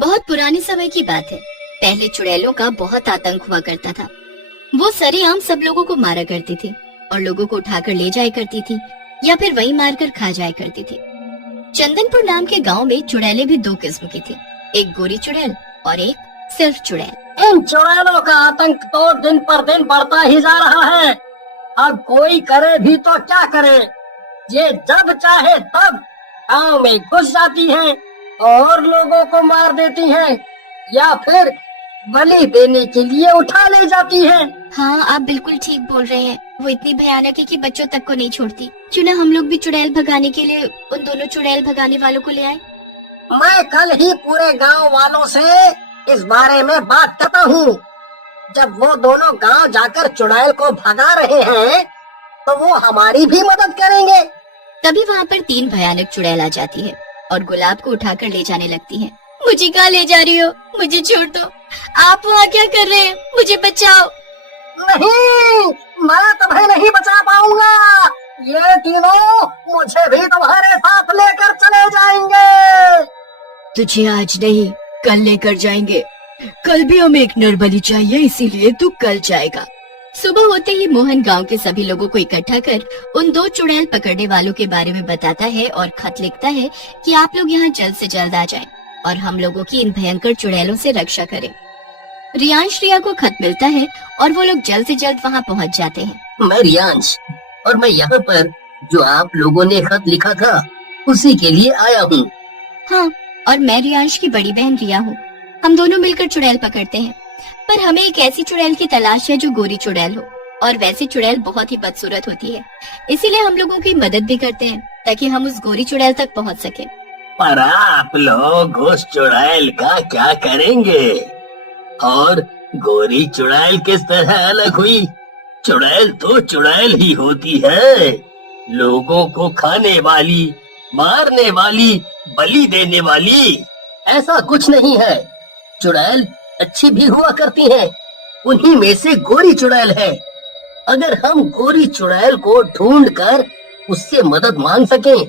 बहुत पुराने समय की बात है। पहले चुड़ैलों का बहुत आतंक हुआ करता था। वो सरेआम सब लोगों को मारा करती थी और लोगों को उठाकर ले जाया करती थी या फिर वहीं मारकर खा जाया करती थी। चंदनपुर नाम के गांव में चुड़ैलें भी दो किस्म की थी, एक गोरी चुड़ैल और एक सिर्फ चुड़ैल। इन चुड़ैलों का आतंक तो दिन पर दिन बढ़ता ही जा रहा है। अब कोई करे भी तो क्या करे, ये जब चाहे तब गांव में घुस जाती हैं और लोगों को मार देती हैं या फिर बलि देने के लिए उठा ले जाती हैं। हाँ, आप बिल्कुल ठीक बोल रहे हैं। वो इतनी भयानक है कि बच्चों तक को नहीं छोड़ती। क्यों ना हम लोग भी चुड़ैल भगाने के लिए उन दोनों चुड़ैल भगाने वालों को ले आए। मैं कल ही पूरे गांव वालों से इस बारे में बात करता हूँ। जब वो दोनों गांव जाकर चुड़ैल को भगा रहे हैं तो वो हमारी भी मदद करेंगे। तभी वहाँ पर 3 भयानक चुड़ैल आ जाती है और गुलाब को उठाकर ले जाने लगती है। मुझे कहाँ ले जा रही हो? मुझे छोड़ दो। आप वहाँ क्या कर रहे हैं? मुझे बचाओ। नहीं, मैं तुम्हें नहीं बचा पाऊंगा। ये तीनों मुझे भी तुम्हारे साथ लेकर चले जाएंगे। तुझे आज नहीं, कल लेकर जाएंगे। कल भी हमें एक नर बलि चाहिए, इसीलिए तू कल जाएगा। सुबह होते ही मोहन गांव के सभी लोगों को इकट्ठा कर उन 2 चुड़ैल पकड़ने वालों के बारे में बताता है और खत लिखता है कि आप लोग यहाँ जल्द से जल्द आ जाएं और हम लोगों की इन भयंकर चुड़ैलों से रक्षा करें। रियांश रिया को खत मिलता है और वो लोग जल्द से जल्द वहाँ पहुँच जाते हैं। मैं रियांश और मैं यहाँ पर जो आप लोगों ने खत लिखा था उसी के लिए आया हूँ। हाँ, और मैं रियांश की बड़ी बहन रिया हूँ। हम दोनों मिलकर चुड़ैल पकड़ते हैं, पर हमें एक ऐसी चुड़ैल की तलाश है जो गोरी चुड़ैल हो, और वैसी चुड़ैल बहुत ही बदसूरत होती है। इसीलिए हम लोगों की मदद भी करते हैं ताकि हम उस गोरी चुड़ैल तक पहुंच सके। पर आप लोग उस चुड़ैल का क्या करेंगे? और गोरी चुड़ैल किस तरह अलग हुई? चुड़ैल तो चुड़ैल ही होती है, लोगों को खाने वाली, मारने वाली, बलि देने वाली। ऐसा कुछ नहीं है, चुड़ैल अच्छी भी हुआ करती हैं। उन्हीं में से गोरी चुड़ैल है। अगर हम गोरी चुड़ैल को ढूंढकर उससे मदद मांग सकें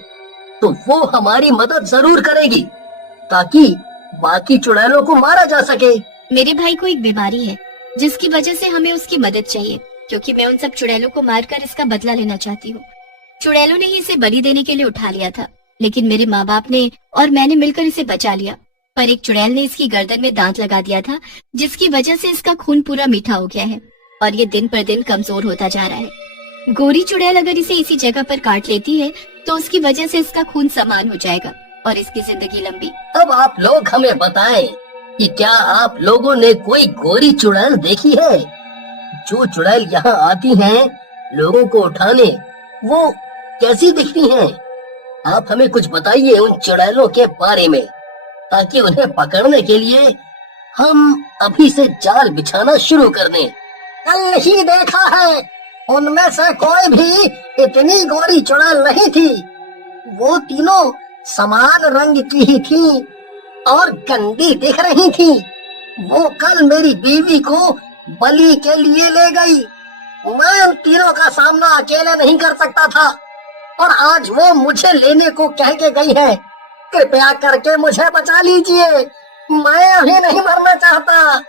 तो वो हमारी मदद जरूर करेगी ताकि बाकी चुड़ैलों को मारा जा सके। मेरे भाई को एक बीमारी है जिसकी वजह से हमें उसकी मदद चाहिए, क्योंकि मैं उन सब चुड़ैलों को मारकर इसका बदला लेना चाहती हूँ। चुड़ैलों ने ही इसे बलि देने के लिए उठा लिया था, लेकिन मेरे माँ बाप ने और मैंने मिलकर इसे बचा लिया। पर एक चुड़ैल ने इसकी गर्दन में दांत लगा दिया था, जिसकी वजह से इसका खून पूरा मीठा हो गया है और ये दिन पर दिन कमजोर होता जा रहा है। गोरी चुड़ैल अगर इसे इसी जगह पर काट लेती है तो उसकी वजह से इसका खून समान हो जाएगा और इसकी जिंदगी लंबी। अब आप लोग हमें बताएं कि क्या आप लोगों ने कोई गोरी चुड़ैल देखी है? जो चुड़ैल यहाँ आती हैं लोगों को उठाने, वो कैसी दिखती हैं? आप हमें कुछ बताइए उन चुड़ैलों के बारे में, ताकि उन्हें पकड़ने के लिए हम अभी से जाल बिछाना शुरू कर दें। कल ही देखा है, उनमें से कोई भी इतनी गोरी चुड़ैल नहीं थी। वो तीनों समान रंग की ही थी और गंदी दिख रही थी। वो कल मेरी बीवी को बलि के लिए ले गई। मैं उन तीनों का सामना अकेले नहीं कर सकता था और आज वो मुझे लेने को कह के गई है। कृपया करके मुझे बचा लीजिए, मैं अभी नहीं मरना चाहता।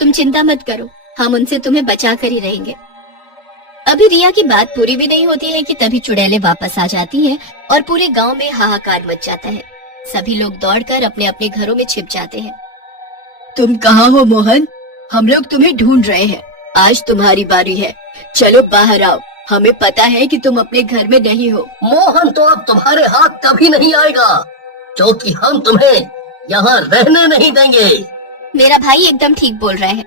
तुम चिंता मत करो, हम उनसे तुम्हें बचा कर ही रहेंगे। अभी रिया की बात पूरी भी नहीं होती है कि तभी चुड़ैलें वापस आ जाती हैं और पूरे गांव में हाहाकार मच जाता है। सभी लोग दौड़कर अपने अपने घरों में छिप जाते हैं। तुम कहाँ हो मोहन? हम लोग तुम्हें ढूंढ रहे हैं। आज तुम्हारी बारी है, चलो बाहर आओ। हमें पता है कि तुम अपने घर में नहीं हो। मोहन तो अब तुम्हारे हाथ कभी नहीं आएगा, क्योंकि हम तुम्हें यहाँ रहने नहीं देंगे। मेरा भाई एकदम ठीक बोल रहा है।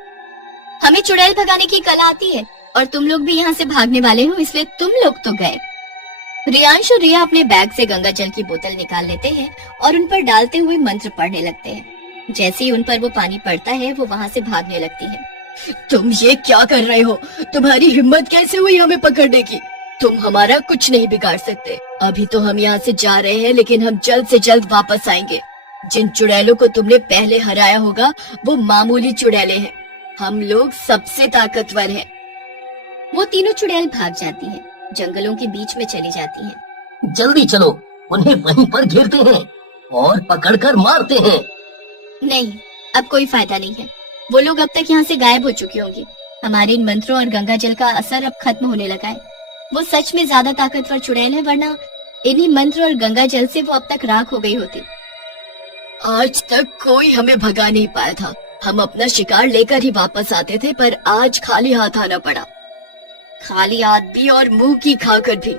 हमें चुड़ैल भगाने की कला आती है और तुम लोग भी यहाँ से भागने वाले हो, इसलिए तुम लोग तो गए। रियांश और रिया अपने बैग से गंगा जल की बोतल निकाल लेते हैं और उन पर डालते हुए मंत्र पढ़ने लगते हैं। जैसे ही उन पर वो पानी पड़ता है वो वहाँ से भागने लगती है। तुम ये क्या कर रहे हो? तुम्हारी हिम्मत कैसे हुई हमें पकड़ने की? तुम हमारा कुछ नहीं बिगाड़ सकते। अभी तो हम यहाँ से जा रहे हैं, लेकिन हम जल्द से जल्द वापस आएंगे। जिन चुड़ैलों को तुमने पहले हराया होगा वो मामूली चुड़ैलें हैं, हम लोग सबसे ताकतवर हैं। वो तीनों चुड़ैल भाग जाती हैं, जंगलों के बीच में चली जाती हैं। जल्दी चलो, उन्हें वहीं पर घेरते हैं और पकड़कर मारते हैं। नहीं, अब कोई फायदा नहीं है। वो लोग अब तक यहाँ से गायब हो चुके होंगे। हमारे इन मंत्रों और गंगा जल का असर अब खत्म होने लगा है। वो सच में ज्यादा ताकतवर चुड़ैल है, वरना इन्हीं मंत्र और गंगा जल से वो अब तक राख हो गई होती। आज तक कोई हमें भगा नहीं पाया था। हम अपना शिकार लेकर ही वापस आते थे, पर आज खाली हाथ आना पड़ा। खाली हाथ भी और मुंह की खाकर भी।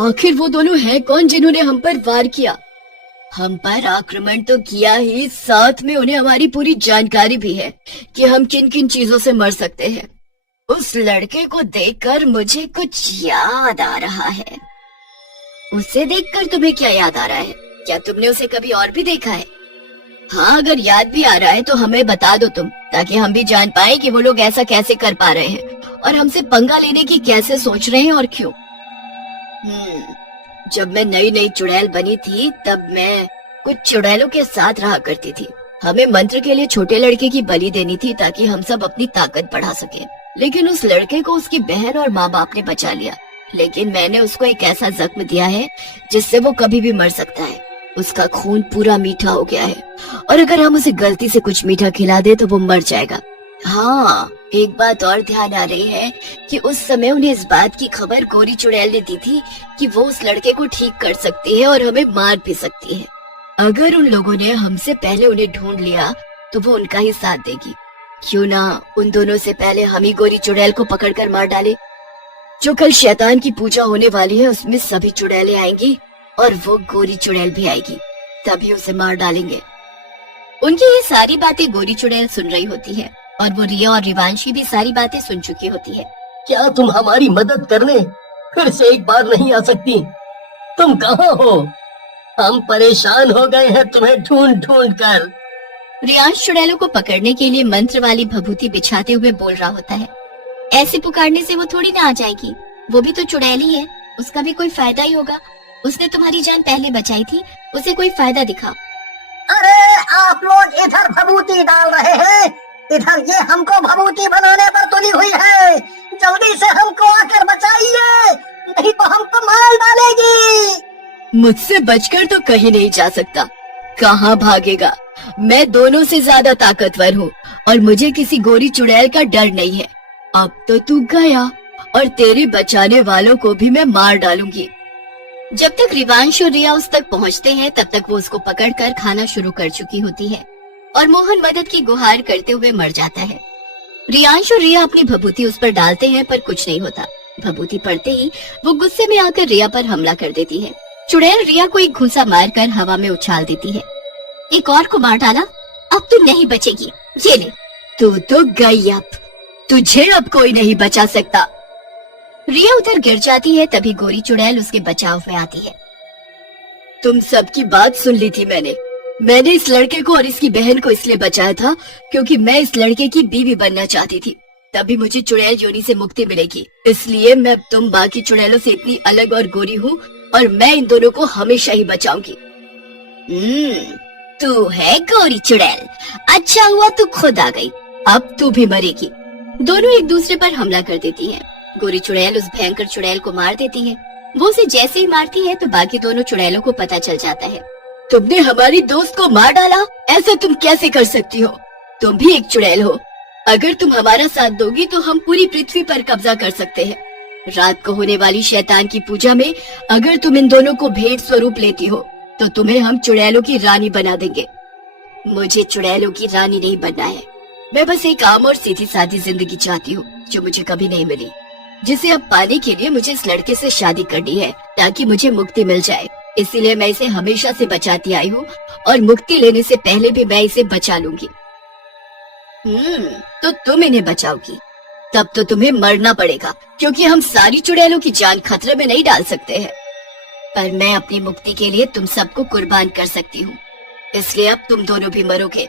आखिर वो दोनों हैं कौन जिन्होंने हम पर वार किया? हम पर आक्रमण तो किया ही, साथ में उन्हें हमारी पूरी जानकारी भी है कि हम किन किन चीजों से मर सकते हैं। उस लड़के को देखकर मुझे कुछ याद आ रहा है। उसे देखकर तुम्हें क्या याद आ रहा है? क्या तुमने उसे कभी और भी देखा है? हाँ, अगर याद भी आ रहा है तो हमें बता दो तुम, ताकि हम भी जान पाए कि वो लोग ऐसा कैसे कर पा रहे हैं और हमसे पंगा लेने की कैसे सोच रहे हैं और क्यों। जब मैं नई नई चुड़ैल बनी थी तब मैं कुछ चुड़ैलों के साथ रहा करती थी। हमें मंत्र के लिए छोटे लड़के की बलि देनी थी ताकि हम सब अपनी ताकत बढ़ा सके। लेकिन उस लड़के को उसकी बहन और माँ बाप ने बचा लिया। लेकिन मैंने उसको एक ऐसा जख्म दिया है जिससे वो कभी भी मर सकता है। उसका खून पूरा मीठा हो गया है और अगर हम उसे गलती से कुछ मीठा खिला दे तो वो मर जाएगा। हाँ, एक बात और ध्यान आ रही है कि उस समय उन्हें इस बात की खबर गोरी चुड़ैल ने दी थी कि वो उस लड़के को ठीक कर सकती है और हमें मार भी सकती है। अगर उन लोगों ने हमसे पहले उन्हें ढूंढ लिया तो वो उनका ही साथ देगी। क्यों ना उन दोनों से पहले हम ही गोरी चुड़ैल को पकड़कर मार डाले। जो कल शैतान की पूजा होने वाली है उसमें सभी चुड़ैलें आएंगी और वो गोरी चुड़ैल भी आएगी, तभी उसे मार डालेंगे। उनकी ये सारी बातें गोरी चुड़ैल सुन रही होती है और वो रिया और रिवांशी भी सारी बातें सुन चुकी होती है। क्या तुम हमारी मदद करने फिर से एक बार नहीं आ सकती? तुम कहाँ हो? हम परेशान हो गए हैं तुम्हें ढूंढ ढूंढ कर। रियांश चुड़ैलों को पकड़ने के लिए मंत्र वाली भभूति बिछाते हुए बोल रहा होता है। ऐसे पुकारने से वो थोड़ी ना आ जाएगी, वो भी तो चुड़ैल ही है, उसका भी कोई फायदा ही होगा। उसने तुम्हारी जान पहले बचाई थी, उसे कोई फायदा दिखा। अरे आप लोग इधर भभूति डाल रहे हैं, इधर ये हमको भभूति बनाने पर तुली हुई है। जल्दी से हमको आकर बचाइए, नहीं तो हमको मार डालेगी। मुझसे बचकर तो कहीं नहीं जा सकता। कहाँ भागेगा? मैं दोनों से ज्यादा ताकतवर हूँ और मुझे किसी गोरी चुड़ैल का डर नहीं है। अब तो तू गया और तेरे बचाने वालों को भी मैं मार डालूंगी। जब तक रिवांश और रिया उस तक पहुँचते हैं तब तक वो उसको पकड़कर खाना शुरू कर चुकी होती है और मोहन मदद की गुहार करते हुए मर जाता है। रियांश और रिया अपनी भभूति उस पर डालते हैं पर कुछ नहीं होता। भभूति पड़ते ही वो गुस्से में आकर रिया पर हमला कर देती है। चुड़ैल रिया को एक घूंसा मारकर हवा में उछाल देती है। एक और को मार डाला, अब तू नहीं बचेगी, ये ले। तू तो गई, अब तुझे अब कोई नहीं बचा सकता। रिया उधर गिर जाती है, तभी गोरी चुड़ैल उसके बचाव में आती है। तुम सबकी बात सुन ली थी मैंने इस लड़के को और इसकी बहन को इसलिए बचाया था क्योंकि मैं इस लड़के की बीवी बनना चाहती थी, तभी मुझे चुड़ैल योनि से मुक्ति मिलेगी। इसलिए मैं तुम बाकी चुड़ैलों से इतनी अलग और गोरी हूँ और मैं इन दोनों को हमेशा ही बचाऊंगी। तू है गोरी चुड़ैल, अच्छा हुआ तू खुद आ गई, अब तू भी मरेगी। दोनों एक दूसरे पर हमला कर देती हैं। गोरी चुड़ैल उस भयंकर चुड़ैल को मार देती है। वो उसे जैसे ही मारती है तो बाकी दोनों चुड़ैलों को पता चल जाता है। तुमने हमारी दोस्त को मार डाला, ऐसा तुम कैसे कर सकती हो? तुम भी एक चुड़ैल हो। अगर तुम हमारा साथ दोगी तो हम पूरी पृथ्वी पर कब्जा कर सकते हैं। रात को होने वाली शैतान की पूजा में अगर तुम इन दोनों को भेंट स्वरूप लेती हो तो तुम्हें हम चुड़ैलों की रानी बना देंगे। मुझे चुड़ैलों की रानी नहीं बनना है, मैं बस एक आम और सीधी सादी जिंदगी चाहती हूँ जो मुझे कभी नहीं मिली, जिसे अब पाने के लिए मुझे इस लड़के से शादी करनी है ताकि मुझे मुक्ति मिल जाए। इसीलिए मैं इसे हमेशा से बचाती आई हूँ और मुक्ति लेने से पहले भी मैं इसे बचा लूंगी। तो तुम इन्हें बचाओगी, तब तो तुम्हें मरना पड़ेगा क्योंकि हम सारी चुड़ैलों की जान खतरे में नहीं डाल सकते हैं। पर मैं अपनी मुक्ति के लिए तुम सबको कुर्बान कर सकती हूँ, इसलिए अब तुम दोनों भी मरोगे।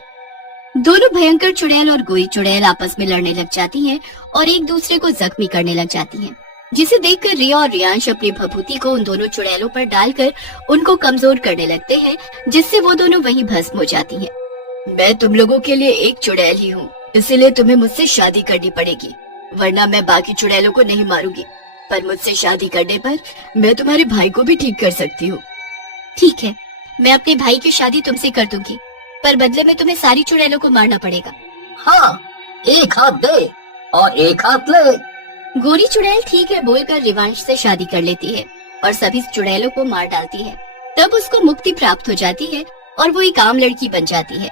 दोनों भयंकर चुड़ैल और गोरी चुड़ैल आपस में लड़ने लग जाती हैं और एक दूसरे को जख्मी करने लग जाती हैं, जिसे देखकर रिया और रियांश अपनी भभूति को उन दोनों चुड़ैलों पर डालकर उनको कमजोर करने लगते हैं, जिससे वो दोनों वहीं भस्म हो जाती हैं। मैं तुम लोगों के लिए एक चुड़ैल ही हूँ, इसीलिए तुम्हें मुझसे शादी करनी पड़ेगी, वरना मैं बाकी चुड़ैलों को नहीं मारूंगी। पर मुझसे शादी करने पर मैं तुम्हारे भाई को भी ठीक कर सकती हूँ। ठीक है, मैं अपने भाई की शादी तुमसे कर दूंगी, पर बदले में तुम्हें सारी चुड़ैलों को मारना पड़ेगा। हाँ, एक हाथ दे और एक हाथ ले। गोरी चुड़ैल ठीक है बोलकर रिवांश से शादी कर लेती है और सभी चुड़ैलों को मार डालती है। तब उसको मुक्ति प्राप्त हो जाती है और वो एक आम लड़की बन जाती है।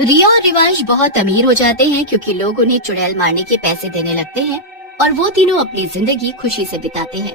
रिया और रिवांश बहुत अमीर हो जाते हैं क्योंकि लोग उन्हें चुड़ैल मारने के पैसे देने लगते हैं और वो तीनों अपनी जिंदगी खुशी से बिताते हैं।